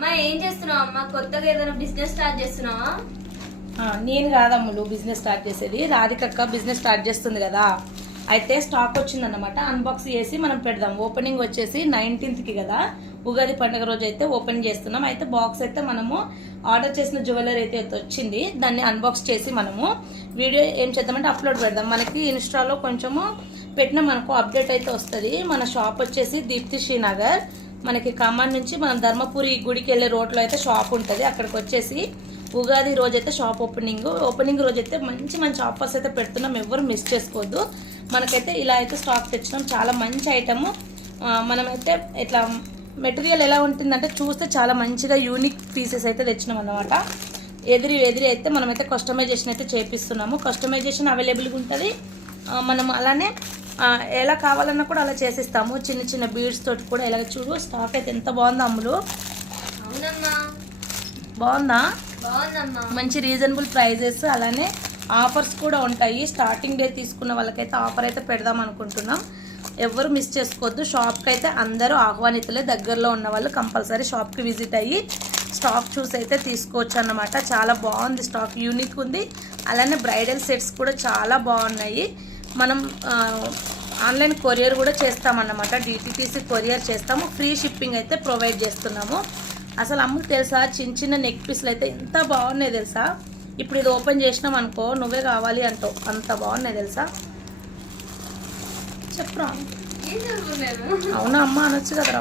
అమ్మా ఏం చేస్తున్నావు అమ్మా? కొత్తగా ఏదైనా బిజినెస్ స్టార్ట్ చేస్తున్నావా? నేను కాదమ్ములు బిజినెస్ స్టార్ట్ చేసేది, రాధికక్క బిజినెస్ స్టార్ట్ చేస్తుంది కదా. అయితే స్టాక్ వచ్చిందన్నమాట, అన్బాక్స్ చేసి మనం పెడదాం. ఓపెనింగ్ వచ్చేసి 19th కదా, ఉగాది పండుగ రోజు అయితే ఓపెన్ చేస్తున్నాం. అయితే బాక్స్ అయితే మనము ఆర్డర్ చేసిన జ్యువెలరీ అయితే వచ్చింది, దాన్ని అన్బాక్స్ చేసి మనము వీడియో ఏం చేద్దామంటే అప్లోడ్ పెడదాం. మనకి ఇన్స్టాలో కొంచెము పెట్టిన మనకు అప్డేట్ అయితే వస్తుంది. మన షాప్ వచ్చేసి దీప్తి శ్రీనగర్, మనకి ఖమ్మం నుంచి మనం ధర్మపురి గుడికి వెళ్ళే రోడ్లో అయితే షాప్ ఉంటుంది. అక్కడికి వచ్చేసి ఉగాది రోజు అయితే షాప్ ఓపెనింగ్ రోజు అయితే మంచి మంచి ఆఫర్స్ అయితే పెడుతున్నాం, ఎవరు మిస్ చేసుకోవద్దు. మనకైతే ఇలా అయితే స్టాక్ తెచ్చినాం, చాలా మంచి ఐటమ్. మనమైతే ఇట్లా మెటీరియల్ ఎలా ఉంటుందంటే చూస్తే చాలా మంచిగా యూనిక్ పీసెస్ అయితే తెచ్చినాం అన్నమాట. ఎదిరి అయితే మనమైతే కస్టమైజేషన్ అయితే చేపిస్తున్నాము. కస్టమైజేషన్ అవైలబుల్గా ఉంటుంది. మనం అలానే ఎలా కావాలన్నా కూడా అలా చేసిస్తాము. చిన్న చిన్న బీడ్స్ తోటి కూడా ఎలా చూడు. స్టాక్ అయితే ఎంత బాగుందో అమ్ములు. అవునమ్మా, బాగుందా? బాగుందమ్మా. మంచి రీజనబుల్ ప్రైజెస్, అలానే ఆఫర్స్ కూడా ఉంటాయి. స్టార్టింగ్ డే తీసుకున్న వాళ్ళకైతే ఆఫర్ అయితే పెడదాం అనుకుంటున్నాం. ఎవరు మిస్ చేసుకోవద్దు. షాప్కి అయితే అందరూ ఆహ్వానితులే. దగ్గరలో ఉన్న వాళ్ళు కంపల్సరీ షాప్కి విజిట్ అయ్యి స్టాక్ చూసి అయితే తీసుకోవచ్చు అన్నమాట. చాలా బాగుంది స్టాక్, యూనిక్ ఉంది. అలానే బ్రైడల్ సెట్స్ కూడా చాలా బాగున్నాయి. మనం ఆన్లైన్ కొరియర్ కూడా చేస్తామన్నమాట, డిటిటిసి కొరియర్ చేస్తాము. ఫ్రీ షిప్పింగ్ అయితే ప్రొవైడ్ చేస్తున్నాము. అసలు అమ్మకు తెలుసా, చిన్న చిన్న నెక్ పీస్లు అయితే ఎంత బాగున్నాయి తెలుసా. ఇప్పుడు ఇది ఓపెన్ చేసినాం అనుకో, నువ్వే కావాలి అంటావు, అంత బాగున్నాయి తెలుసా. చెప్పరా? అవునా అమ్మ అనొచ్చు కదరా.